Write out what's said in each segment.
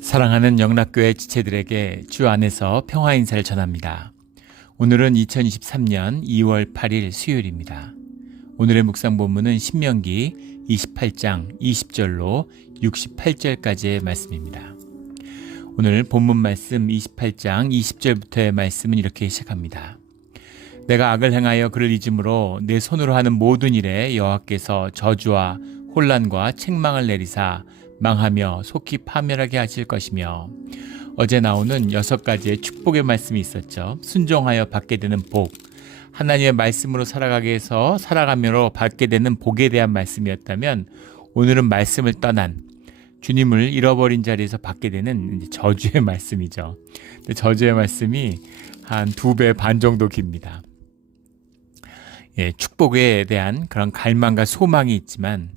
사랑하는 영락교회 지체들에게 주 안에서 평화 인사를 전합니다. 오늘은 2023년 2월 8일 수요일입니다. 오늘의 묵상 본문은 신명기 28장 20절로 68절까지의 말씀입니다. 오늘 본문 말씀 28장 20절부터의 말씀은 이렇게 시작합니다. 내가 악을 행하여 그를 잊음으로 내 손으로 하는 모든 일에 여호와께서 저주와 혼란과 책망을 내리사 망하며 속히 파멸하게 하실 것이며, 어제 나오는 6가지의 축복의 말씀이 있었죠. 순종하여 받게 되는 복, 하나님의 말씀으로 살아가게 해서 살아가므로 받게 되는 복에 대한 말씀이었다면, 오늘은 말씀을 떠난 주님을 잃어버린 자리에서 받게 되는 저주의 말씀이죠. 저주의 말씀이 한 2배 반 정도 깁니다. 축복에 대한 그런 갈망과 소망이 있지만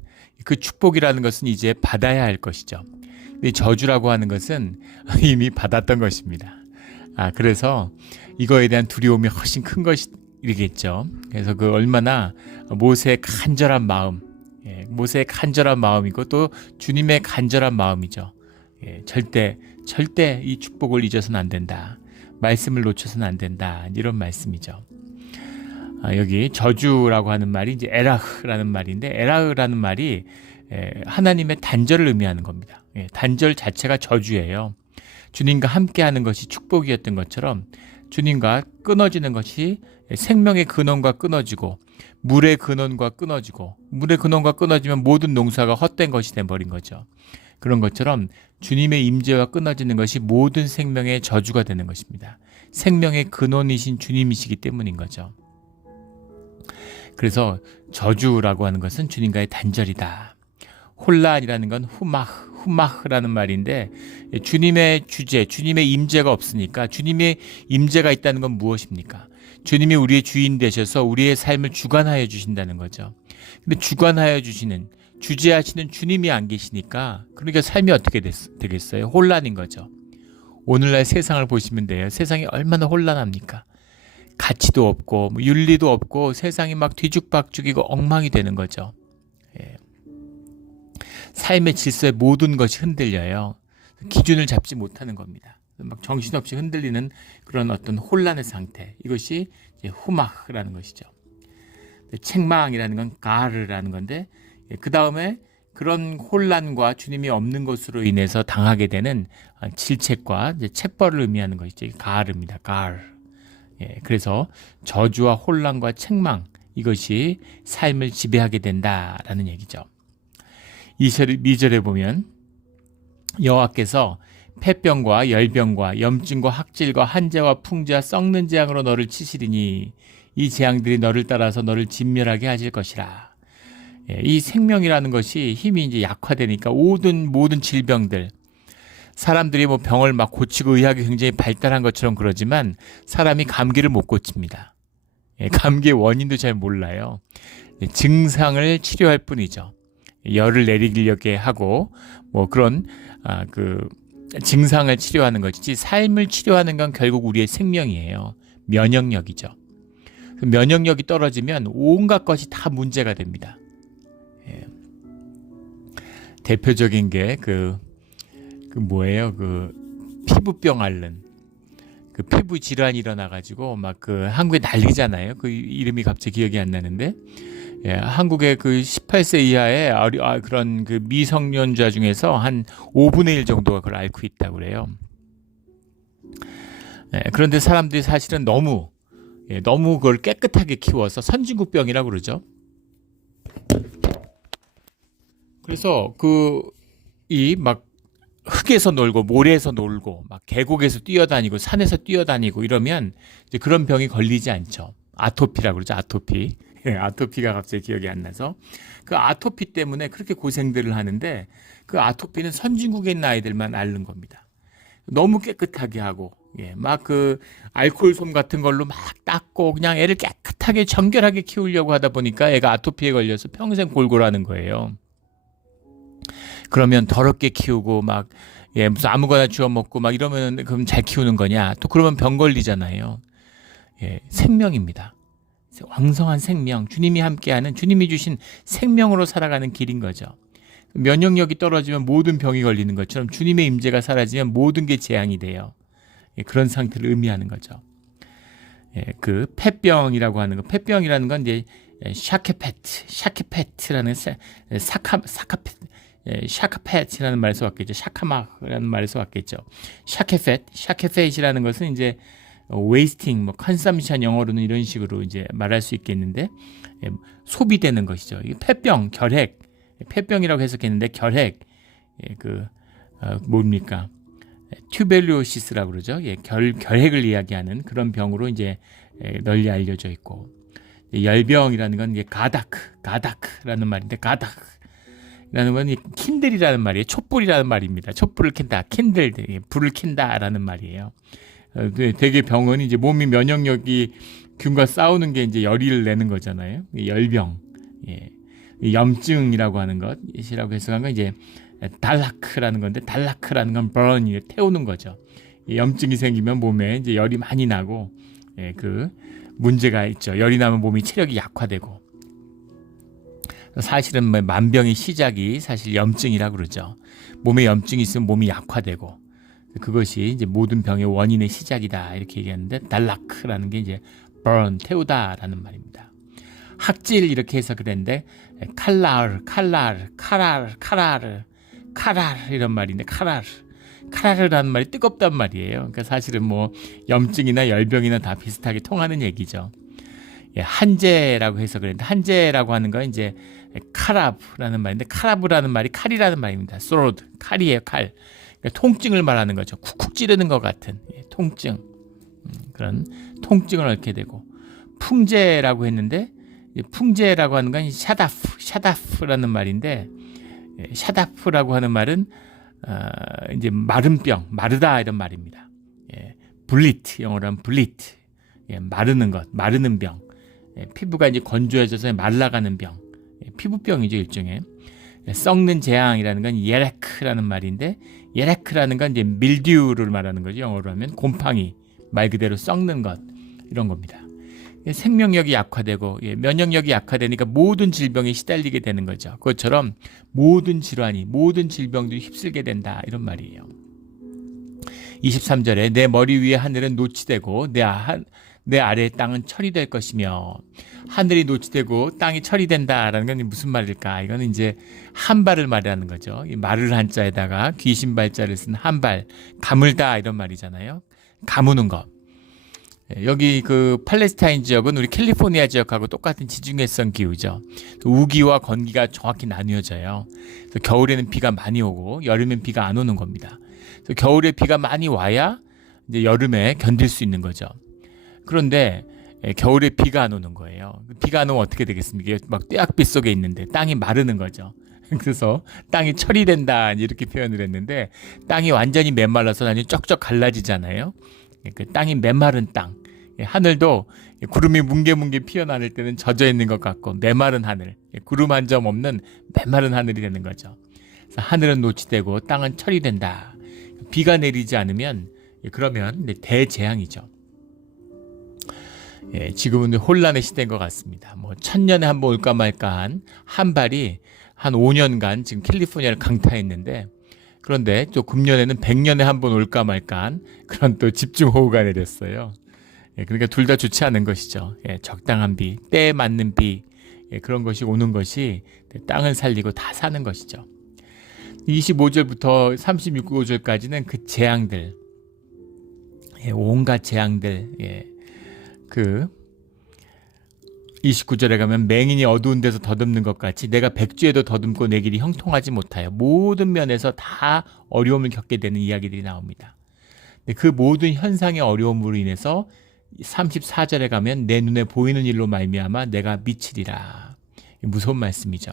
그 축복이라는 것은 이제 받아야 할 것이죠. 근데 저주라고 하는 것은 이미 받았던 것입니다. 그래서 이거에 대한 두려움이 훨씬 큰 것이겠죠. 그래서 그 얼마나 모세의 간절한 마음, 모세의 간절한 마음이고 또 주님의 간절한 마음이죠. 절대 이 축복을 잊어서는 안 된다. 말씀을 놓쳐서는 안 된다. 이런 말씀이죠. 여기 저주라고 하는 말이 이제 에라흐라는 말인데, 에라흐라는 말이 하나님의 단절을 의미하는 겁니다. 단절 자체가 저주예요. 주님과 함께하는 것이 축복이었던 것처럼 주님과 끊어지는 것이 생명의 근원과 끊어지고 물의 근원과 끊어지고, 물의 근원과 끊어지면 모든 농사가 헛된 것이 돼버린 거죠. 그런 것처럼 주님의 임재와 끊어지는 것이 모든 생명의 저주가 되는 것입니다. 생명의 근원이신 주님이시기 때문인 거죠. 그래서 저주라고 하는 것은 주님과의 단절이다. 혼란이라는 건 후마흐라는 말인데, 주님의 주제, 주님의 임재가 없으니까, 주님의 임재가 있다는 건 무엇입니까? 주님이 우리의 주인 되셔서 우리의 삶을 주관하여 주신다는 거죠. 근데 주관하여 주시는, 주재하시는 주님이 안 계시니까, 그러니까 삶이 어떻게 되겠어요? 혼란인 거죠. 오늘날 세상을 보시면 돼요. 세상이 얼마나 혼란합니까? 가치도 없고 윤리도 없고 세상이 막 뒤죽박죽이고 엉망이 되는 거죠. 삶의 질서의 모든 것이 흔들려요. 기준을 잡지 못하는 겁니다. 막 정신없이 흔들리는 그런 어떤 혼란의 상태, 이것이 이제 후마흐라는 것이죠. 책망이라는 건 가르라는 건데, 그 다음에 그런 혼란과 주님이 없는 것으로 인해서 당하게 되는 질책과 이제 책벌을 의미하는 것이죠. 가르입니다. 가르. 그래서 저주와 혼란과 책망, 이것이 삶을 지배하게 된다라는 얘기죠. 2절에 보면 여호와께서 폐병과 열병과 염증과 학질과 한재와 풍자 썩는 재앙으로 너를 치시리니 이 재앙들이 너를 따라서 너를 진멸하게 하실 것이라. 이 생명이라는 것이 힘이 이제 약화되니까 모든 질병들, 사람들이 뭐 병을 막 고치고 의학이 굉장히 발달한 것처럼 그러지만 사람이 감기를 못 고칩니다. 감기의 원인도 잘 몰라요. 증상을 치료할 뿐이죠. 열을 내리게 하고 뭐 그런 그 증상을 치료하는 것이지, 삶을 치료하는 건 결국 우리의 생명이에요. 면역력이죠. 면역력이 떨어지면 온갖 것이 다 문제가 됩니다. 대표적인 게 뭐예요? 피부병 앓는 피부 질환이 일어나가지고 막 한국에 난리잖아요. 그 이름이 갑자기 기억이 안 나는데, 한국의 18세 이하의 그런 미성년자 중에서 한 5분의 1 정도가 그걸 앓고 있다고 그래요. 그런데 사람들이 사실은 너무 그걸 깨끗하게 키워서 선진국병이라고 그러죠. 그래서 막 흙에서 놀고 모래에서 놀고 막 계곡에서 뛰어다니고 산에서 뛰어다니고 이러면 이제 그런 병이 걸리지 않죠. 아토피라고 그러죠. 아토피. 아토피가 갑자기 기억이 안 나서 그 아토피 때문에 그렇게 고생들을 하는데, 그 아토피는 선진국에 있는 아이들만 앓는 겁니다. 너무 깨끗하게 하고 막 알코올 솜 같은 걸로 막 닦고 그냥 애를 깨끗하게 정결하게 키우려고 하다 보니까 애가 아토피에 걸려서 평생 골골하는 거예요. 그러면 더럽게 키우고 막 무슨 아무거나 주워 먹고 막 이러면 그럼 잘 키우는 거냐? 또 그러면 병 걸리잖아요. 생명입니다. 왕성한 생명, 주님이 함께하는, 주님이 주신 생명으로 살아가는 길인 거죠. 면역력이 떨어지면 모든 병이 걸리는 것처럼 주님의 임재가 사라지면 모든 게 재앙이 돼요. 그런 상태를 의미하는 거죠. 그 폐병이라고 하는 거, 폐병이라는 건 이제 샤케페트라는 샤카페트라는 말에서 왔겠죠. 샤카마라는 말에서 왔겠죠. 샤케페트이라는 것은 이제 웨이스팅, 컨섬션 영어로는 이런 식으로 이제 말할 수 있겠는데 소비되는 것이죠. 이 폐병, 결핵, 폐병이라고 해석했는데 결핵, 뭡니까? 튜베르로시스라고 그러죠. 결핵을 이야기하는 그런 병으로 이제 널리 알려져 있고, 열병이라는 건 이게 가다크라는 말인데, 가다크라는 건 킨들이라는 말이에요. 촛불이라는 말입니다. 촛불을 켠다, 킨들, 불을 켠다라는 말이에요. 되게 병은 이제 몸이 면역력이 균과 싸우는 게 이제 열의를 내는 거잖아요. 열병, 염증이라고 하는 것이라고 해석한 건 이제 달라크라는 건데, 달라크라는 건 burn, 태우는 거죠. 염증이 생기면 몸에 이제 열이 많이 나고, 그 문제가 있죠. 열이 나면 몸이 체력이 약화되고, 사실은 만병의 시작이 사실 염증이라고 그러죠. 몸에 염증이 있으면 몸이 약화되고, 그것이 이제 모든 병의 원인의 시작이다 이렇게 얘기하는데, 달라크라는 게 이제 burn, 태우다라는 말입니다. 학질 이렇게 해서 그랬는데, 칼라르 이런 말인데, 카라르라는 말이 뜨겁단 말이에요. 그러니까 사실은 뭐 염증이나 열병이나 다 비슷하게 통하는 얘기죠. 한제라고 해서 그랬는데, 한제라고 하는 건 이제 카라브라는 말인데, 카라브라는 말이 칼이라는 말입니다. sword, 칼이에요, 칼. 그러니까 통증을 말하는 거죠. 쿡쿡 찌르는 것 같은 통증, 그런 통증을 앓게 되고, 풍제라고 했는데, 풍제라고 하는 건 샤다프라는 말인데, 샤다프라고 하는 말은 이제 마른 병, 마르다 이런 말입니다. 블리트, 영어로 하면 블리트, 마르는 것, 마르는 병, 피부가 이제 건조해져서 말라가는 병, 피부병이죠, 일종의. 썩는 재앙이라는 건 예레크라는 말인데, 예레크라는 건 이제 밀듀를 말하는 거죠. 영어로 하면 곰팡이, 말 그대로 썩는 것, 이런 겁니다. 생명력이 약화되고, 면역력이 약화되니까 모든 질병에 시달리게 되는 거죠. 그것처럼 모든 질환이, 모든 질병들이 휩쓸게 된다, 이런 말이에요. 23절에 내 머리 위에 하늘은 노치되고 내 아래의 땅은 처리될 것이며, 하늘이 노치되고 땅이 처리된다라는 건 무슨 말일까? 이거는 이제 한발을 말하는 거죠. 이 말을 한자에다가 귀신 발자를 쓴 한발, 가물다 이런 말이잖아요. 가무는 것. 여기 그 팔레스타인 지역은 우리 캘리포니아 지역하고 똑같은 지중해성 기후죠. 우기와 건기가 정확히 나뉘어져요. 그래서 겨울에는 비가 많이 오고 여름엔 비가 안 오는 겁니다. 그래서 겨울에 비가 많이 와야 이제 여름에 견딜 수 있는 거죠. 그런데 겨울에 비가 안 오는 거예요. 비가 안 오면 어떻게 되겠습니까? 막 떼약빛 속에 있는데 땅이 마르는 거죠. 그래서 땅이 처리된다 이렇게 표현을 했는데, 땅이 완전히 메말라서 나중에 쩍쩍 갈라지잖아요. 그 땅이 메마른 땅, 하늘도 구름이 뭉게뭉게 피어나는 때는 젖어 있는 것 같고, 메마른 하늘, 구름 한 점 없는 메마른 하늘이 되는 거죠. 그래서 하늘은 노치되고 땅은 처리된다. 비가 내리지 않으면 그러면 대재앙이죠. 지금은 혼란의 시대인 것 같습니다. 뭐 1000년에 한 번 올까 말까한 한발이 한 5년간 지금 캘리포니아를 강타했는데, 그런데 또 금년에는 100년에 한 번 올까 말까한 그런 또 집중호우가 내렸어요. 그러니까 둘 다 좋지 않은 것이죠. 적당한 비, 때에 맞는 비, 그런 것이 오는 것이 땅을 살리고 다 사는 것이죠. 25절부터 36절까지는 그 재앙들, 온갖 재앙들, 그 29절에 가면 맹인이 어두운 데서 더듬는 것 같이 내가 백주에도 더듬고 내 길이 형통하지 못하여 모든 면에서 다 어려움을 겪게 되는 이야기들이 나옵니다. 그 모든 현상의 어려움으로 인해서 34절에 가면 내 눈에 보이는 일로 말미암아 내가 미치리라. 무서운 말씀이죠.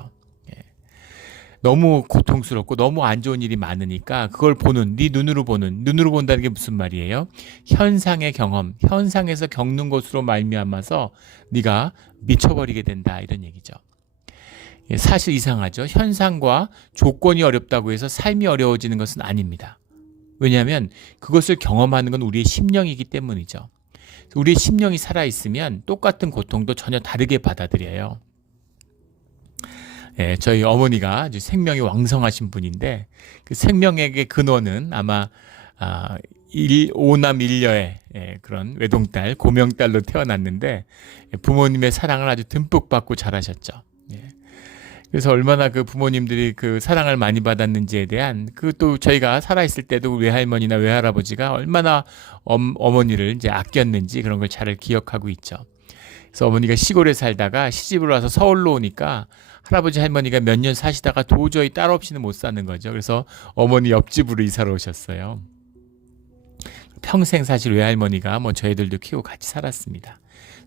너무 고통스럽고 너무 안 좋은 일이 많으니까 그걸 보는, 네 눈으로 본다는 게 무슨 말이에요? 현상의 경험, 현상에서 겪는 것으로 말미암아서 네가 미쳐버리게 된다, 이런 얘기죠. 사실 이상하죠. 현상과 조건이 어렵다고 해서 삶이 어려워지는 것은 아닙니다. 왜냐하면 그것을 경험하는 건 우리의 심령이기 때문이죠. 우리의 심령이 살아있으면 똑같은 고통도 전혀 다르게 받아들여요. 저희 어머니가 아주 생명이 왕성하신 분인데 그 생명의 근원은 아마 오남 일녀의 그런 외동딸, 고명딸로 태어났는데 부모님의 사랑을 아주 듬뿍 받고 자라셨죠. 그래서 얼마나 그 부모님들이 그 사랑을 많이 받았는지에 대한 그 또 저희가 살아있을 때도 외할머니나 외할아버지가 얼마나 어머니를 이제 아꼈는지 그런 걸 잘 기억하고 있죠. 그래서 어머니가 시골에 살다가 시집을 와서 서울로 오니까 할아버지 할머니가 몇 년 사시다가 도저히 딸 없이는 못 사는 거죠. 그래서 어머니 옆집으로 이사를 오셨어요. 평생 사실 외할머니가 뭐 저희들도 키우고 같이 살았습니다.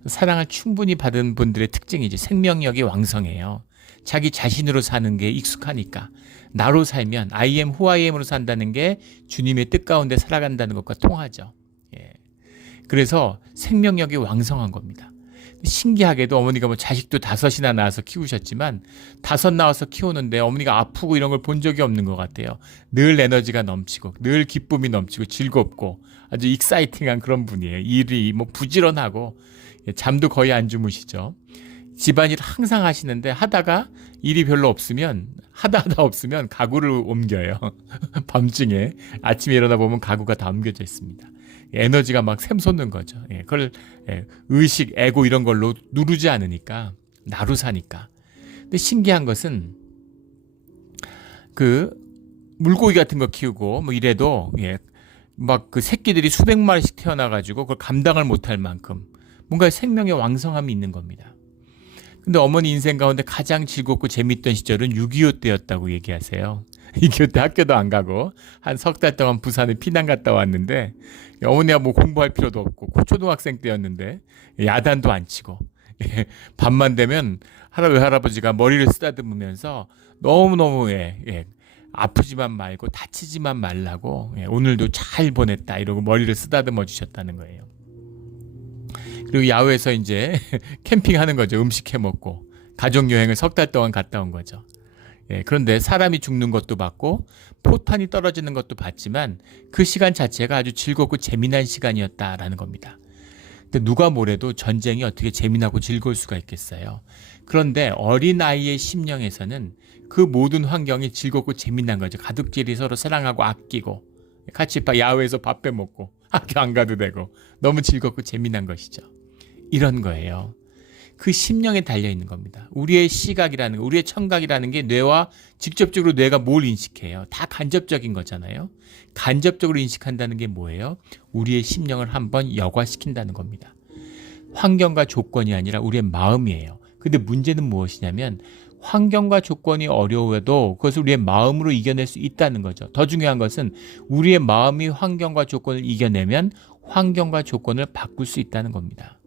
사랑을 충분히 받은 분들의 특징이지 생명력이 왕성해요. 자기 자신으로 사는 게 익숙하니까 나로 살면 I am who I am으로 산다는 게 주님의 뜻 가운데 살아간다는 것과 통하죠. 그래서 생명력이 왕성한 겁니다. 신기하게도 어머니가 뭐 자식도 5이나 낳아서 키우셨지만 5 낳아서 키우는데 어머니가 아프고 이런 걸 본 적이 없는 것 같아요. 늘 에너지가 넘치고 늘 기쁨이 넘치고 즐겁고 아주 익사이팅한 그런 분이에요. 일이 뭐 부지런하고 잠도 거의 안 주무시죠. 집안일 항상 하시는데 하다가 일이 별로 없으면 하다 없으면 가구를 옮겨요. 밤중에 아침에 일어나 보면 가구가 다 옮겨져 있습니다. 에너지가 막 샘솟는 거죠. 그걸 의식, 에고 이런 걸로 누르지 않으니까 나로 사니까. 근데 신기한 것은 그 물고기 같은 거 키우고 뭐 이래도 막 그 새끼들이 수백 마리씩 태어나가지고 그걸 감당을 못할 만큼 뭔가 생명의 왕성함이 있는 겁니다. 근데 어머니 인생 가운데 가장 즐겁고 재밌던 시절은 6.25 때였다고 얘기하세요. 6.25 때 학교도 안 가고 한 3달 동안 부산에 피난 갔다 왔는데 어머니가 뭐 공부할 필요도 없고 초등학생 때였는데 야단도 안 치고 밤만 되면 할아버지가 머리를 쓰다듬으면서 너무너무 아프지만 말고 다치지만 말라고 오늘도 잘 보냈다 이러고 머리를 쓰다듬어 주셨다는 거예요. 그리고 야외에서 이제 캠핑하는 거죠. 음식 해 먹고 가족여행을 3달 동안 갔다 온 거죠. 그런데 사람이 죽는 것도 봤고 포탄이 떨어지는 것도 봤지만 그 시간 자체가 아주 즐겁고 재미난 시간이었다라는 겁니다. 근데 누가 뭐래도 전쟁이 어떻게 재미나고 즐거울 수가 있겠어요. 그런데 어린아이의 심령에서는 그 모든 환경이 즐겁고 재미난 거죠. 가족끼리 서로 사랑하고 아끼고 같이 야외에서 밥 빼먹고 학교 안 가도 되고 너무 즐겁고 재미난 것이죠. 이런 거예요. 그 심령에 달려있는 겁니다. 우리의 시각이라는 거, 우리의 청각이라는 게 뇌와 직접적으로 뇌가 뭘 인식해요? 다 간접적인 거잖아요. 간접적으로 인식한다는 게 뭐예요? 우리의 심령을 한번 여과시킨다는 겁니다. 환경과 조건이 아니라 우리의 마음이에요. 근데 문제는 무엇이냐면 환경과 조건이 어려워도 그것을 우리의 마음으로 이겨낼 수 있다는 거죠. 더 중요한 것은 우리의 마음이 환경과 조건을 이겨내면 환경과 조건을 바꿀 수 있다는 겁니다.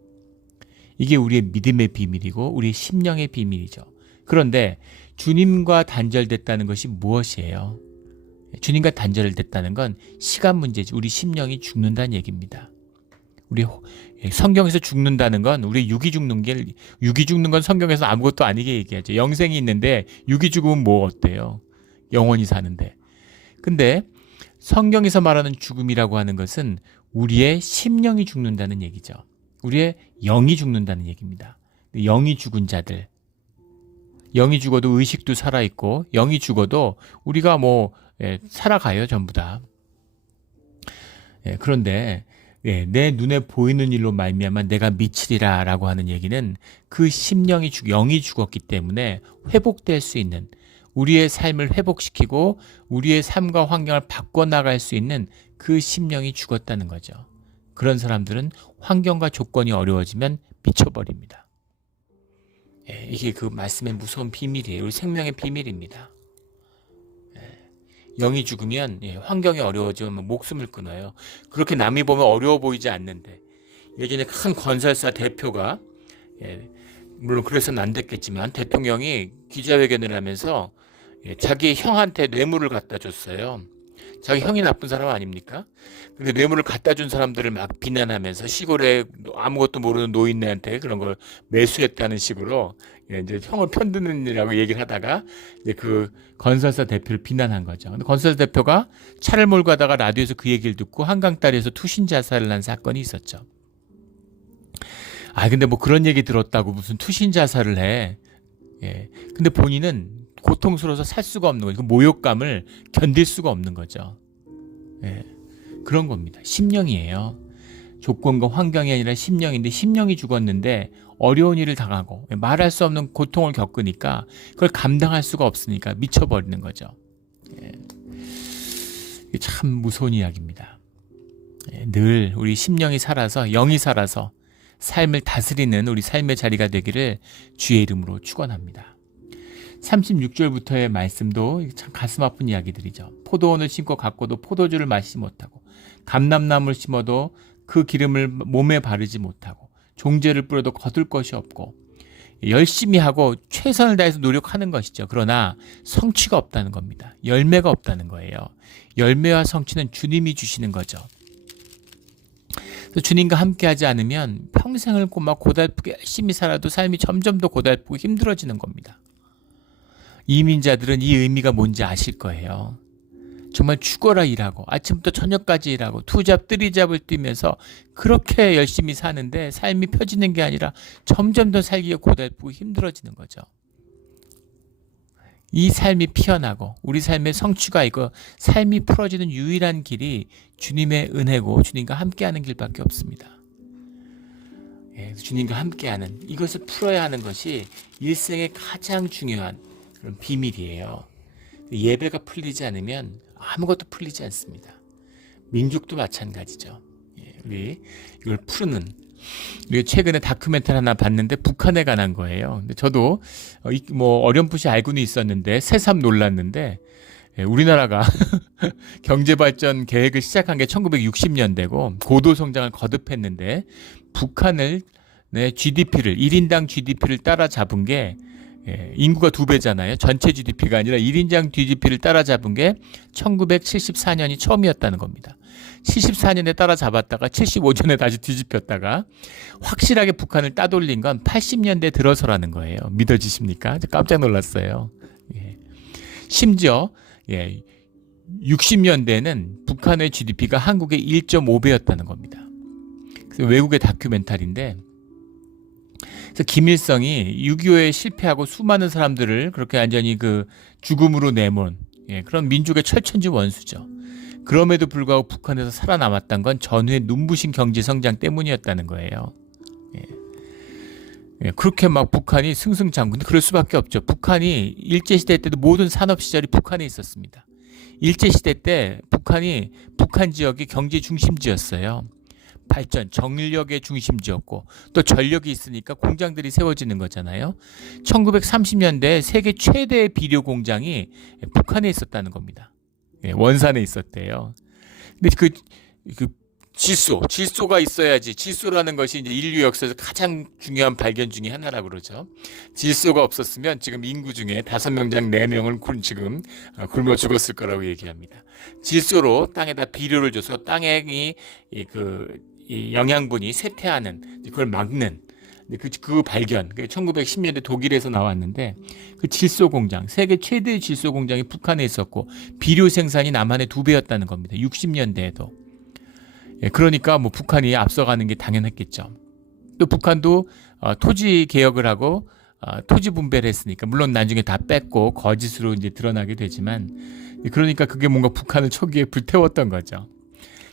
이게 우리의 믿음의 비밀이고 우리의 심령의 비밀이죠. 그런데 주님과 단절됐다는 것이 무엇이에요? 주님과 단절됐다는 건 시간 문제지. 우리 심령이 죽는다는 얘기입니다. 우리 성경에서 죽는다는 건 우리 육이 죽는 건 성경에서 아무것도 아니게 얘기하죠. 영생이 있는데 육이 죽으면 뭐 어때요? 영원히 사는데. 근데 성경에서 말하는 죽음이라고 하는 것은 우리의 심령이 죽는다는 얘기죠. 우리의 영이 죽는다는 얘기입니다. 영이 죽은 자들, 영이 죽어도 의식도 살아있고 영이 죽어도 우리가 살아가요. 전부 다. 그런데 내 눈에 보이는 일로 말미암아 내가 미치리라 라고 하는 얘기는 그 심령이 영이 죽었기 때문에 회복될 수 있는 우리의 삶을 회복시키고 우리의 삶과 환경을 바꿔나갈 수 있는 그 심령이 죽었다는 거죠. 그런 사람들은 환경과 조건이 어려워지면 미쳐버립니다. 이게 그 말씀의 무서운 비밀이에요. 우리 생명의 비밀입니다. 영이 죽으면 환경이 어려워지면 목숨을 끊어요. 그렇게 남이 보면 어려워 보이지 않는데 예전에 큰 건설사 대표가 물론 그래서는 안 됐겠지만 대통령이 기자회견을 하면서 자기 형한테 뇌물을 갖다 줬어요. 자기 형이 나쁜 사람 아닙니까? 근데 뇌물을 갖다 준 사람들을 막 비난하면서 시골에 아무것도 모르는 노인네한테 그런 걸 매수했다는 식으로 이제 형을 편드는이라고 얘기를 하다가 이제 그 건설사 대표를 비난한 거죠. 근데 건설사 대표가 차를 몰고 가다가 라디오에서 그 얘기를 듣고 한강다리에서 투신 자살을 한 사건이 있었죠. 근데 뭐 그런 얘기 들었다고 무슨 투신 자살을 해? 예. 근데 본인은 고통스러워서 살 수가 없는 거죠. 그 모욕감을 견딜 수가 없는 거죠. 예. 그런 겁니다. 심령이에요. 조건과 환경이 아니라 심령인데 심령이 죽었는데 어려운 일을 당하고 말할 수 없는 고통을 겪으니까 그걸 감당할 수가 없으니까 미쳐버리는 거죠. 예. 이게 참 무서운 이야기입니다. 예. 늘 우리 심령이 살아서 영이 살아서 삶을 다스리는 우리 삶의 자리가 되기를 주의 이름으로 축원합니다. 36절부터의 말씀도 참 가슴 아픈 이야기들이죠. 포도원을 심고 가꾸어도 포도주를 마시지 못하고 감람나무를 심어도 그 기름을 몸에 바르지 못하고 종제를 뿌려도 거둘 것이 없고 열심히 하고 최선을 다해서 노력하는 것이죠. 그러나 성취가 없다는 겁니다. 열매가 없다는 거예요. 열매와 성취는 주님이 주시는 거죠. 주님과 함께하지 않으면 평생을 막 고달프게 열심히 살아도 삶이 점점 더 고달프고 힘들어지는 겁니다. 이민자들은 이 의미가 뭔지 아실 거예요. 정말 죽어라 일하고 아침부터 저녁까지 일하고 투잡 뜨리잡을 뛰면서 그렇게 열심히 사는데 삶이 펴지는 게 아니라 점점 더 살기가 고달프고 힘들어지는 거죠. 이 삶이 피어나고 우리 삶의 성취가 있고 삶이 풀어지는 유일한 길이 주님의 은혜고 주님과 함께하는 길밖에 없습니다. 예, 주님과 함께하는 이것을 풀어야 하는 것이 일생의 가장 중요한 그런 비밀이에요. 예배가 풀리지 않으면 아무것도 풀리지 않습니다. 민족도 마찬가지죠. 예, 우리 이걸 푸는 우리가 최근에 다큐멘터리 하나 봤는데 북한에 관한 거예요. 근데 저도 뭐 어렴풋이 알고는 있었는데 새삼 놀랐는데 우리나라가 경제발전 계획을 시작한 게 1960년대고 고도 성장을 거듭했는데 북한을 GDP를 1인당 GDP를 따라잡은 게 인구가 2배잖아요. 전체 GDP가 아니라 1인당 GDP를 따라잡은 게 1974년이 처음이었다는 겁니다. 74년에 따라잡았다가 75년에 다시 뒤집혔다가 확실하게 북한을 따돌린 건 80년대 들어서라는 거예요. 믿어지십니까? 깜짝 놀랐어요. 예. 심지어 60년대에는 북한의 GDP가 한국의 1.5배였다는 겁니다. 그래서 외국의 다큐멘터리인데 그래서 김일성이 6.25에 실패하고 수많은 사람들을 그렇게 완전히 그 죽음으로 내몬 그런 민족의 철천지 원수죠. 그럼에도 불구하고 북한에서 살아남았던 건 전후의 눈부신 경제 성장 때문이었다는 거예요. 그렇게 막 북한이 승승장구. 그럴 수밖에 없죠. 북한이 일제시대 때도 모든 산업시설이 북한에 있었습니다. 일제시대 때 북한 지역이 경제 중심지였어요. 발전, 정력의 중심지였고 또 전력이 있으니까 공장들이 세워지는 거잖아요. 1930년대 세계 최대의 비료 공장이 북한에 있었다는 겁니다. 원산에 있었대요. 근데 그 질소가 있어야지. 질소라는 것이 이제 인류 역사에서 가장 중요한 발견 중에 하나라고 그러죠. 질소가 없었으면 지금 인구 중에 5명 중 4명은 지금 굶어 죽었을 거라고 얘기합니다. 질소로 땅에다 비료를 줘서 땅에 이 영양분이 쇠퇴하는 그걸 막는 그 발견, 1910년대 독일에서 나왔는데 그 질소 공장, 세계 최대의 질소 공장이 북한에 있었고 비료 생산이 남한의 2배였다는 겁니다. 60년대에도. 그러니까 뭐 북한이 앞서가는 게 당연했겠죠. 또 북한도 토지 개혁을 하고 토지 분배를 했으니까 물론 나중에 다 뺐고 거짓으로 이제 드러나게 되지만 그러니까 그게 뭔가 북한을 초기에 불태웠던 거죠.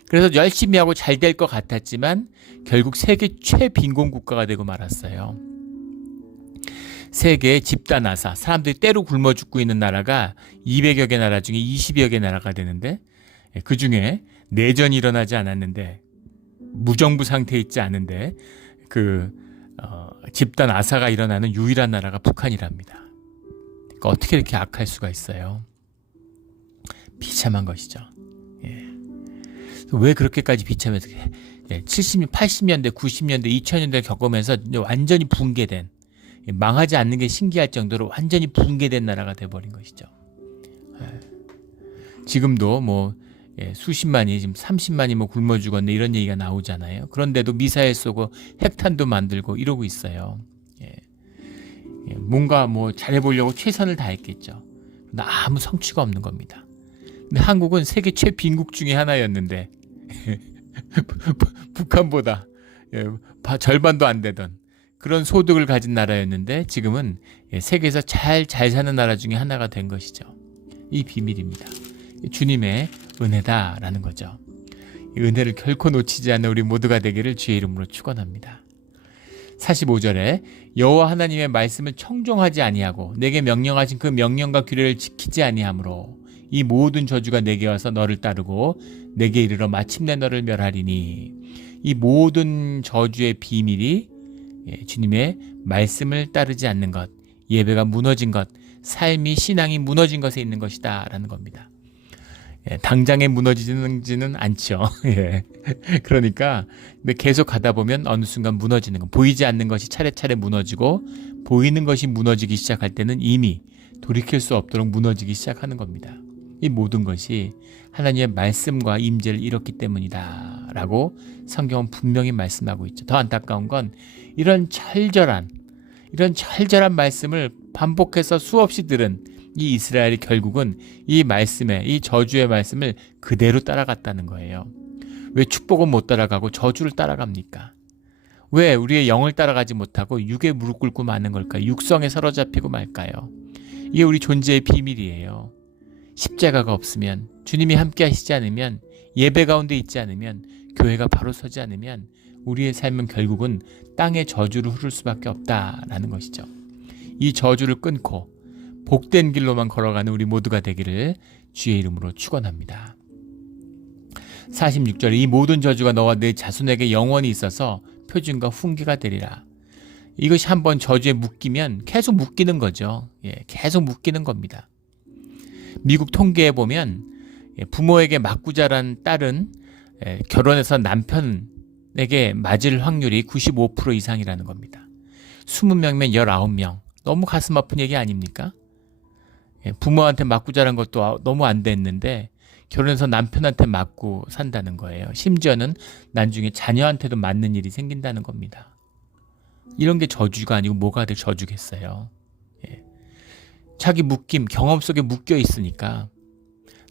그래서 열심히 하고 잘 될 것 같았지만 결국 세계 최빈곤 국가가 되고 말았어요. 세계의 집단 아사, 사람들이 때로 굶어 죽고 있는 나라가 200여 개 나라 중에 20여 개 나라가 되는데 그중에 내전이 일어나지 않았는데 무정부 상태에 있지 않은데 집단 아사가 일어나는 유일한 나라가 북한이랍니다. 그러니까 어떻게 이렇게 악할 수가 있어요? 비참한 것이죠. 왜 그렇게까지 비참해서 70년, 80년대, 90년대, 2000년대 겪으면서 완전히 붕괴된 망하지 않는 게 신기할 정도로 완전히 붕괴된 나라가 돼버린 것이죠. 지금도 뭐 수십만이 지금 30만이 뭐 굶어 죽었네 이런 얘기가 나오잖아요. 그런데도 미사일 쏘고 핵탄도 만들고 이러고 있어요. 뭔가 뭐 잘해보려고 최선을 다했겠죠. 근데 아무 성취가 없는 겁니다. 근데 한국은 세계 최빈국 중에 하나였는데 북한보다 절반도 안 되던 그런 소득을 가진 나라였는데 지금은 세계에서 잘 사는 나라 중에 하나가 된 것이죠. 이 비밀입니다. 주님의 은혜다라는 거죠. 이 은혜를 결코 놓치지 않는 우리 모두가 되기를 주의 이름으로 축원합니다. 45절에 여호와 하나님의 말씀을 청종하지 아니하고 내게 명령하신 그 명령과 규례를 지키지 아니하므로 이 모든 저주가 내게 와서 너를 따르고 내게 이르러 마침내 너를 멸하리니. 이 모든 저주의 비밀이 주님의 말씀을 따르지 않는 것, 예배가 무너진 것, 삶이 신앙이 무너진 것에 있는 것이다 라는 겁니다. 당장에 무너지지는 않죠. 그러니까 근데 계속 가다 보면 어느 순간 무너지는 거, 보이지 않는 것이 차례차례 무너지고 보이는 것이 무너지기 시작할 때는 이미 돌이킬 수 없도록 무너지기 시작하는 겁니다. 이 모든 것이 하나님의 말씀과 임재를 잃었기 때문이다 라고 성경은 분명히 말씀하고 있죠. 더 안타까운 건 이런 철저한 말씀을 반복해서 수없이 들은 이 이스라엘이 결국은 이 말씀에, 이 저주의 말씀을 그대로 따라갔다는 거예요. 왜 축복은 못 따라가고 저주를 따라갑니까? 왜 우리의 영을 따라가지 못하고 육에 무릎 꿇고 마는 걸까요? 육성에 사로잡히고 말까요? 이게 우리 존재의 비밀이에요. 십자가가 없으면, 주님이 함께 하시지 않으면, 예배 가운데 있지 않으면, 교회가 바로 서지 않으면 우리의 삶은 결국은 땅의 저주를 흐를 수밖에 없다라는 것이죠. 이 저주를 끊고 복된 길로만 걸어가는 우리 모두가 되기를 주의 이름으로 축원합니다. 46절에 이 모든 저주가 너와 네 자손에게 영원히 있어서 표징과 훈계가 되리라. 이것이 한번 저주에 묶이면 계속 묶이는 거죠. 계속 묶이는 겁니다. 미국 통계에 보면 부모에게 맞고 자란 딸은 결혼해서 남편에게 맞을 확률이 95% 이상이라는 겁니다. 20명이면 19명. 너무 가슴 아픈 얘기 아닙니까? 부모한테 맞고 자란 것도 너무 안 됐는데 결혼해서 남편한테 맞고 산다는 거예요. 심지어는 나중에 자녀한테도 맞는 일이 생긴다는 겁니다. 이런 게 저주가 아니고 뭐가 될 저주겠어요. 자기 묶임, 경험 속에 묶여 있으니까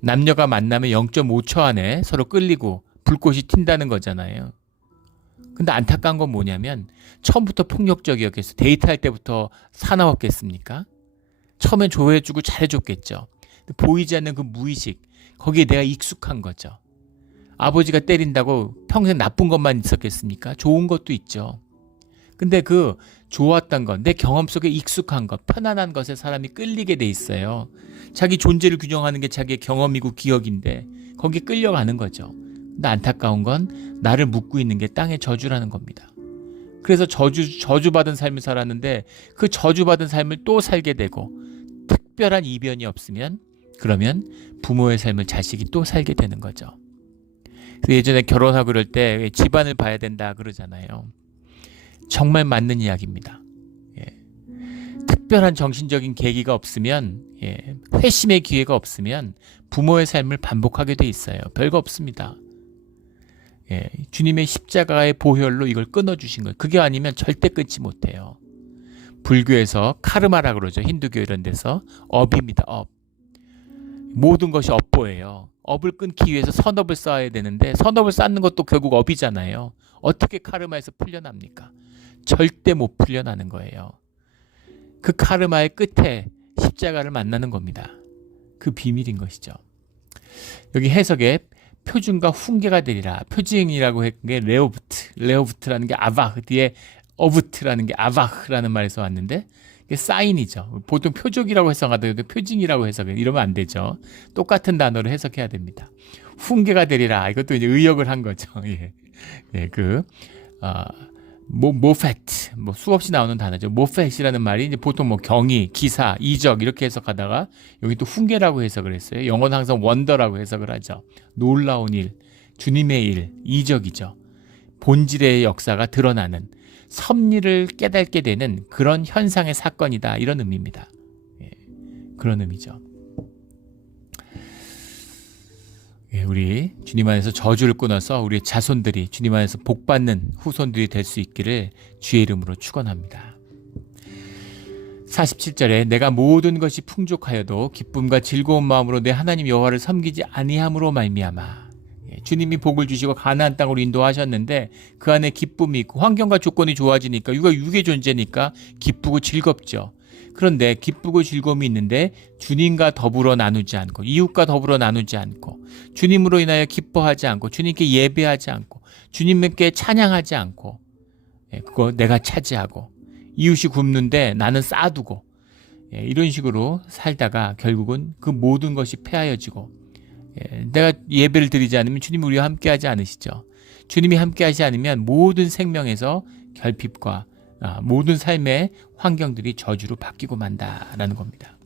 남녀가 만나면 0.5초 안에 서로 끌리고 불꽃이 튄다는 거잖아요. 근데 안타까운 건 뭐냐면 처음부터 폭력적이었겠어. 데이트할 때부터 사나웠겠습니까? 처음엔 좋아해주고 잘해줬겠죠. 보이지 않는 그 무의식, 거기에 내가 익숙한 거죠. 아버지가 때린다고 평생 나쁜 것만 있었겠습니까? 좋은 것도 있죠. 근데 그 좋았던 것, 내 경험 속에 익숙한 것, 편안한 것에 사람이 끌리게 돼 있어요. 자기 존재를 규정하는 게 자기의 경험이고 기억인데 거기에 끌려가는 거죠. 근데 안타까운 건 나를 묶고 있는 게 땅의 저주라는 겁니다. 그래서 저주받은 삶을 살았는데 그 저주받은 삶을 또 살게 되고 특별한 이변이 없으면 그러면 부모의 삶을 자식이 또 살게 되는 거죠. 그래서 예전에 결혼하고 그럴 때 집안을 봐야 된다 그러잖아요. 정말 맞는 이야기입니다. 특별한 정신적인 계기가 없으면 회심의 기회가 없으면 부모의 삶을 반복하게 돼 있어요. 별거 없습니다. 주님의 십자가의 보혈로 이걸 끊어주신 거예요. 그게 아니면 절대 끊지 못해요. 불교에서 카르마라 그러죠. 힌두교 이런 데서 업입니다. 업. 모든 것이 업보예요. 업을 끊기 위해서 선업을 쌓아야 되는데 선업을 쌓는 것도 결국 업이잖아요. 어떻게 카르마에서 풀려납니까? 절대 못 풀려나는 거예요. 그 카르마의 끝에 십자가를 만나는 겁니다. 그 비밀인 것이죠. 여기 해석에 표징과 훈계가 되리라. 표징이라고 했던 게 레오부트라는 게 아바흐, 뒤에 어부트라는 게 아바흐라는 말에서 왔는데 이게 사인이죠. 보통 표적이라고 해석하다가 표징이라고 해석해. 이러면 안 되죠. 똑같은 단어로 해석해야 됩니다. 훈계가 되리라. 이것도 이제 의역을 한 거죠. 모페트, 수없이 나오는 단어죠. 모페트라는 말이 이제 보통 경의, 기사, 이적 이렇게 해석하다가 여기 또 훈계라고 해석을 했어요. 영어는 항상 원더라고 해석을 하죠. 놀라운 일, 주님의 일, 이적이죠. 본질의 역사가 드러나는 섭리를 깨닫게 되는 그런 현상의 사건이다. 이런 의미입니다. 그런 의미죠. 우리 주님 안에서 저주를 끊어서 우리의 자손들이 주님 안에서 복받는 후손들이 될 수 있기를 주의 이름으로 축원합니다. 47절에 내가 모든 것이 풍족하여도 기쁨과 즐거운 마음으로 내 하나님 여호와를 섬기지 아니함으로 말미암아. 주님이 복을 주시고 가나안 땅으로 인도하셨는데 그 안에 기쁨이 있고 환경과 조건이 좋아지니까 육의 존재니까 기쁘고 즐겁죠. 그런데 기쁘고 즐거움이 있는데 주님과 더불어 나누지 않고 이웃과 더불어 나누지 않고 주님으로 인하여 기뻐하지 않고 주님께 예배하지 않고 주님께 찬양하지 않고 그거 내가 차지하고 이웃이 굶는데 나는 쌓아두고 이런 식으로 살다가 결국은 그 모든 것이 폐하여지고 내가 예배를 드리지 않으면 주님이 우리와 함께하지 않으시죠. 주님이 함께하지 않으면 모든 생명에서 결핍과 모든 삶의 환경들이 저주로 바뀌고 만다라는 겁니다.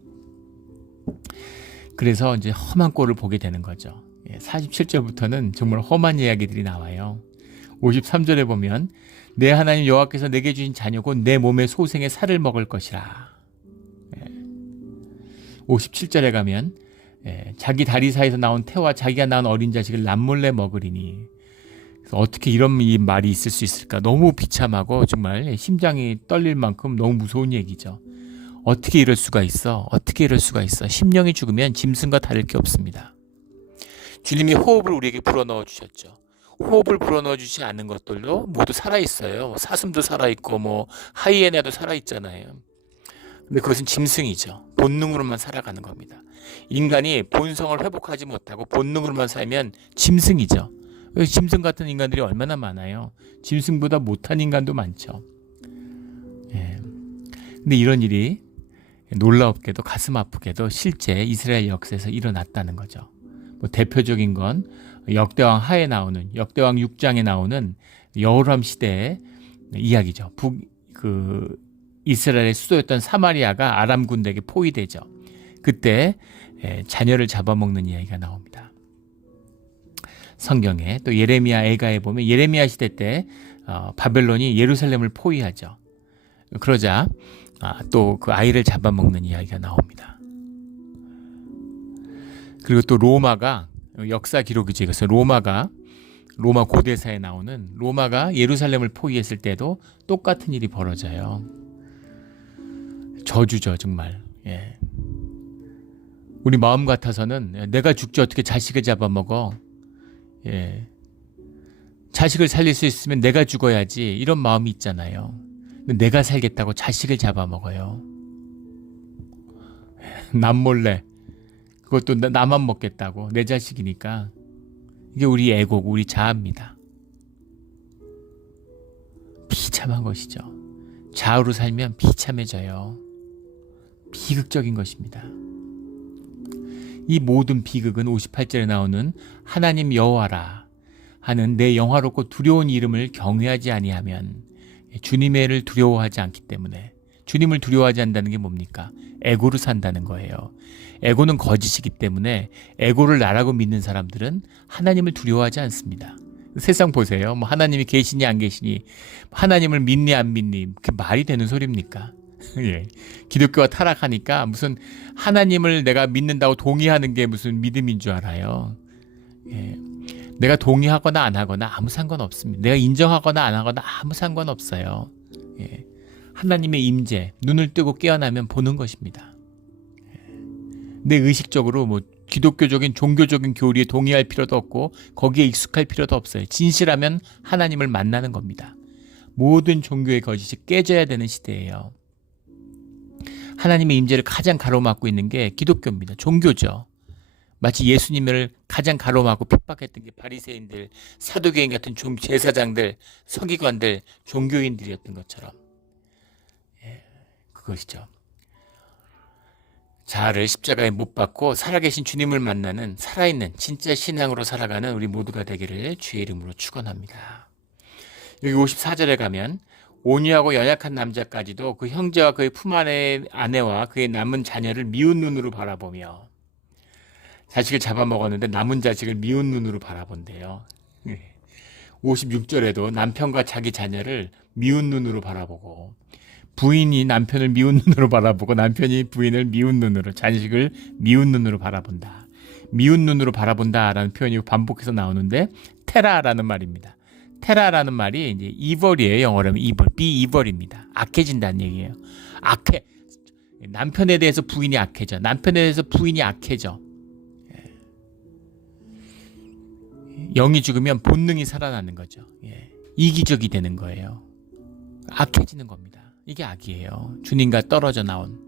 그래서 이제 험한 꼴을 보게 되는 거죠. 47절부터는 정말 험한 이야기들이 나와요. 53절에 보면 내 하나님 여호와께서 내게 주신 자녀 곧 내 몸의 소생의 살을 먹을 것이라. 57절에 가면 자기 다리 사이에서 나온 태와 자기가 낳은 어린 자식을 남몰래 먹으리니. 그래서 어떻게 이런 이 말이 있을 수 있을까? 너무 비참하고 정말 심장이 떨릴 만큼 너무 무서운 얘기죠. 어떻게 이럴 수가 있어? 어떻게 이럴 수가 있어? 심령이 죽으면 짐승과 다를 게 없습니다. 주님이 호흡을 우리에게 불어넣어 주셨죠. 호흡을 불어넣어 주지 않은 것들도 모두 살아있어요. 사슴도 살아있고 하이에나도 살아있잖아요. 근데 그것은 짐승이죠. 본능으로만 살아가는 겁니다. 인간이 본성을 회복하지 못하고 본능으로만 살면 짐승이죠. 짐승 같은 인간들이 얼마나 많아요. 짐승보다 못한 인간도 많죠. 근데 이런 일이 놀랍게도 가슴 아프게도 실제 이스라엘 역사에서 일어났다는 거죠. 대표적인 건 역대왕 하에 나오는 역대왕 6장에 나오는 여호람 시대의 이야기죠. 이스라엘의 수도였던 사마리아가 아람 군대에게 포위되죠. 그때 자녀를 잡아먹는 이야기가 나옵니다. 성경에 또 예레미야 애가에 보면 예레미야 시대 때 바벨론이 예루살렘을 포위하죠. 그러자 또 그 아이를 잡아먹는 이야기가 나옵니다. 그리고 또 로마가 역사 기록이죠. 그래서 로마 고대사에 나오는 로마가 예루살렘을 포위했을 때도 똑같은 일이 벌어져요. 저주죠, 정말. 우리 마음 같아서는 내가 죽지 어떻게 자식을 잡아먹어. 자식을 살릴 수 있으면 내가 죽어야지 이런 마음이 있잖아요. 근데 내가 살겠다고 자식을 잡아먹어요. 남몰래. 그것도 나만 먹겠다고. 내 자식이니까. 이게 우리 애고고 우리 자아입니다. 비참한 것이죠. 자아로 살면 비참해져요. 비극적인 것입니다. 이 모든 비극은 58절에 나오는 하나님 여호와라 하는 내 영화롭고 두려운 이름을 경외하지 아니하면 주님의 애를 두려워하지 않기 때문에. 주님을 두려워하지 않는다는 게 뭡니까? 에고로 산다는 거예요. 에고는 거짓이기 때문에 에고를 나라고 믿는 사람들은 하나님을 두려워하지 않습니다. 세상 보세요. 하나님이 계시니 안 계시니, 하나님을 믿니 안 믿니, 그게 말이 되는 소리입니까? 기독교가 타락하니까 무슨 하나님을 내가 믿는다고 동의하는 게 무슨 믿음인 줄 알아요. 내가 동의하거나 안 하거나 아무 상관없습니다. 내가 인정하거나 안 하거나 아무 상관없어요. 하나님의 임재, 눈을 뜨고 깨어나면 보는 것입니다. 내 의식적으로 기독교적인 종교적인 교리에 동의할 필요도 없고 거기에 익숙할 필요도 없어요. 진실하면 하나님을 만나는 겁니다. 모든 종교의 거짓이 깨져야 되는 시대예요. 하나님의 임재를 가장 가로막고 있는 게 기독교입니다. 종교죠. 마치 예수님을 가장 가로막고 핍박했던 게 바리새인들, 사두개인 같은 제사장들, 서기관들, 종교인들이었던 것처럼. 그것이죠. 자아를 십자가에 못 박고 살아계신 주님을 만나는 살아있는 진짜 신앙으로 살아가는 우리 모두가 되기를 주의 이름으로 축원합니다. 여기 54절에 가면 온유하고 연약한 남자까지도 그 형제와 그의 품 안의 아내와 그의 남은 자녀를 미운 눈으로 바라보며, 자식을 잡아먹었는데 남은 자식을 미운 눈으로 바라본대요. 56절에도 남편과 자기 자녀를 미운 눈으로 바라보고, 부인이 남편을 미운 눈으로 바라보고 남편이 부인을 미운 눈으로, 자식을 미운 눈으로 바라본다. 미운 눈으로 바라본다라는 표현이 반복해서 나오는데 테라라는 말입니다. 테라라는 말이 이제 이벌이에요. 영어로 하면 이벌, 비이벌입니다. 악해진다는 얘기예요. 악해. 남편에 대해서 부인이 악해져. 남편에 대해서 부인이 악해져. 영이 죽으면 본능이 살아나는 거죠. 이기적이 되는 거예요. 악해지는 겁니다. 이게 악이에요. 주님과 떨어져 나온,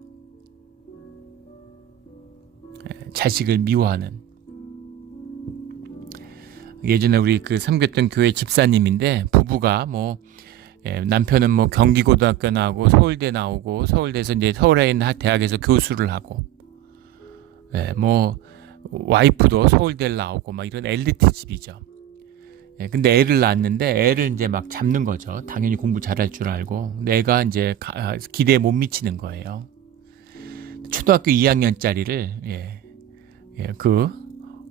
자식을 미워하는. 예전에 우리 섬겼던 교회 집사님인데, 부부가 남편은 경기고등학교 나오고 서울대 나오고, 서울대에서 이제 서울에 있는 대학에서 교수를 하고, 와이프도 서울대를 나오고 이런 엘리트 집이죠. 근데 애를 낳았는데 애를 이제 막 잡는 거죠. 당연히 공부 잘할 줄 알고. 근데 애가 이제 기대에 못 미치는 거예요. 초등학교 2학년짜리를 그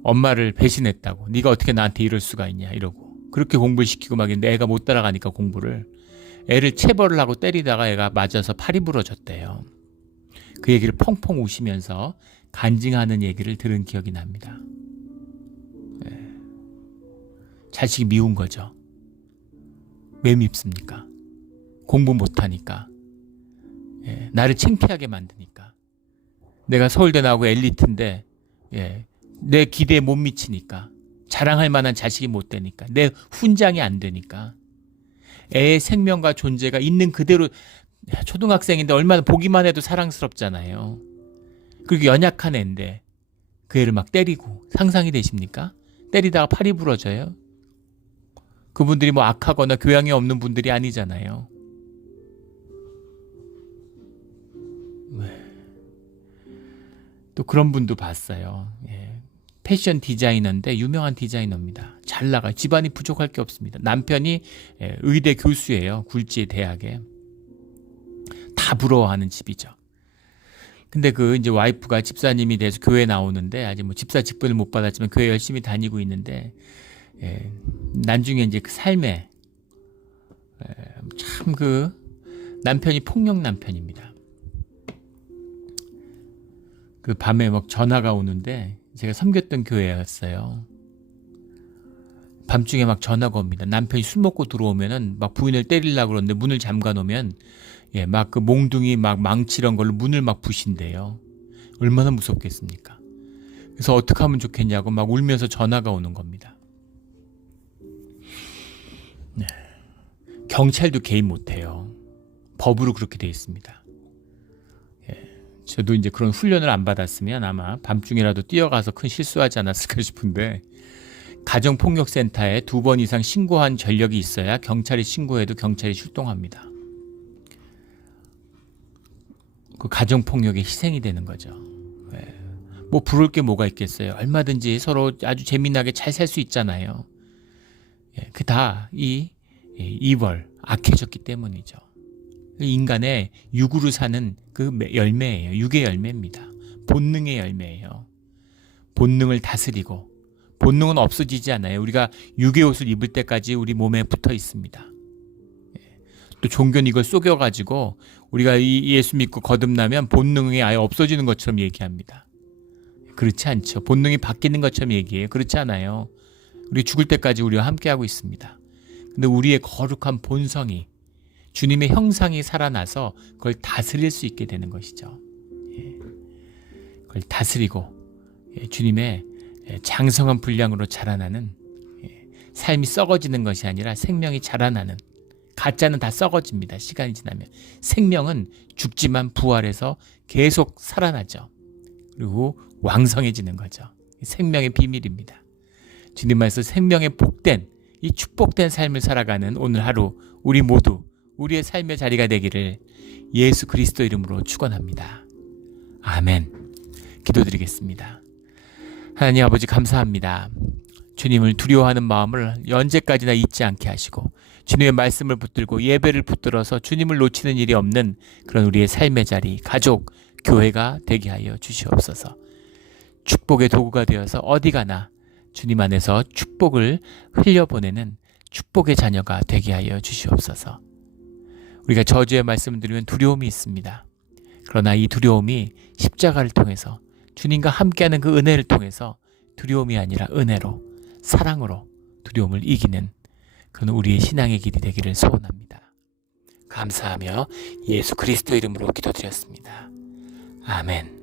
엄마를 배신했다고. 네가 어떻게 나한테 이럴 수가 있냐 이러고. 그렇게 공부를 시키고 막 있는데 애가 못 따라가니까 공부를. 애를 체벌을 하고 때리다가 애가 맞아서 팔이 부러졌대요. 그 얘기를 펑펑 우시면서 간증하는 얘기를 들은 기억이 납니다. 자식이 미운 거죠. 왜 밉습니까? 공부 못하니까. 나를 창피하게 만드니까. 내가 서울대 나오고 엘리트인데 내 기대에 못 미치니까. 자랑할 만한 자식이 못 되니까. 내 훈장이 안 되니까. 애의 생명과 존재가 있는 그대로. 초등학생인데 얼마나 보기만 해도 사랑스럽잖아요. 그리고 연약한 애인데 그 애를 막 때리고. 상상이 되십니까? 때리다가 팔이 부러져요. 그분들이 악하거나 교양이 없는 분들이 아니잖아요. 또 그런 분도 봤어요. 패션 디자이너인데 유명한 디자이너입니다. 잘 나가요. 집안이 부족할 게 없습니다. 남편이 의대 교수예요. 굴지의 대학에. 다 부러워하는 집이죠. 근데 이제 와이프가 집사님이 돼서 교회 나오는데, 아직 집사 직분을 못 받았지만 교회 열심히 다니고 있는데, 나중에 이제 그 삶에, 참 남편이 폭력 남편입니다. 밤에 전화가 오는데, 제가 섬겼던 교회였어요. 밤중에 전화가 옵니다. 남편이 술 먹고 들어오면은 부인을 때리려고 그러는데 문을 잠가 놓으면 몽둥이 망치 이런 걸로 문을 부신대요. 얼마나 무섭겠습니까? 그래서 어떻게 하면 좋겠냐고 울면서 전화가 오는 겁니다. 경찰도 개입 못해요. 법으로 그렇게 돼 있습니다. 저도 이제 그런 훈련을 안 받았으면 아마 밤중이라도 뛰어가서 큰 실수하지 않았을까 싶은데, 가정폭력센터에 2번 이상 신고한 전력이 있어야 경찰이 신고해도 경찰이 출동합니다. 그 가정폭력의 희생이 되는 거죠. 부를 게 뭐가 있겠어요. 얼마든지 서로 아주 재미나게 잘 살 수 있잖아요. 그 다 이 이벌, 악해졌기 때문이죠. 인간의 육으로 사는 그 열매예요. 육의 열매입니다. 본능의 열매예요. 본능을 다스리고, 본능은 없어지지 않아요. 우리가 육의 옷을 입을 때까지 우리 몸에 붙어 있습니다. 또 종교는 이걸 속여가지고 우리가 예수 믿고 거듭나면 본능이 아예 없어지는 것처럼 얘기합니다. 그렇지 않죠. 본능이 바뀌는 것처럼 얘기해요. 그렇지 않아요. 우리 죽을 때까지 우리와 함께하고 있습니다. 근데 우리의 거룩한 본성이, 주님의 형상이 살아나서 그걸 다스릴 수 있게 되는 것이죠. 그걸 다스리고 주님의 장성한 분량으로 자라나는, 삶이 썩어지는 것이 아니라 생명이 자라나는. 가짜는 다 썩어집니다. 시간이 지나면. 생명은 죽지만 부활해서 계속 살아나죠. 그리고 왕성해지는 거죠. 생명의 비밀입니다. 주님 안에서 생명의 복된, 이 축복된 삶을 살아가는 오늘 하루, 우리 모두 우리의 삶의 자리가 되기를 예수 그리스도 이름으로 축원합니다. 아멘. 기도드리겠습니다. 하나님 아버지, 감사합니다. 주님을 두려워하는 마음을 언제까지나 잊지 않게 하시고, 주님의 말씀을 붙들고 예배를 붙들어서 주님을 놓치는 일이 없는 그런 우리의 삶의 자리, 가족, 교회가 되게 하여 주시옵소서. 축복의 도구가 되어서 어디 가나 주님 안에서 축복을 흘려보내는 축복의 자녀가 되게 하여 주시옵소서. 우리가 저주의 말씀을 들으면 두려움이 있습니다. 그러나 이 두려움이 십자가를 통해서, 주님과 함께하는 그 은혜를 통해서 두려움이 아니라 은혜로, 사랑으로 두려움을 이기는 그런 우리의 신앙의 길이 되기를 소원합니다. 감사하며 예수 그리스도 이름으로 기도드렸습니다. 아멘.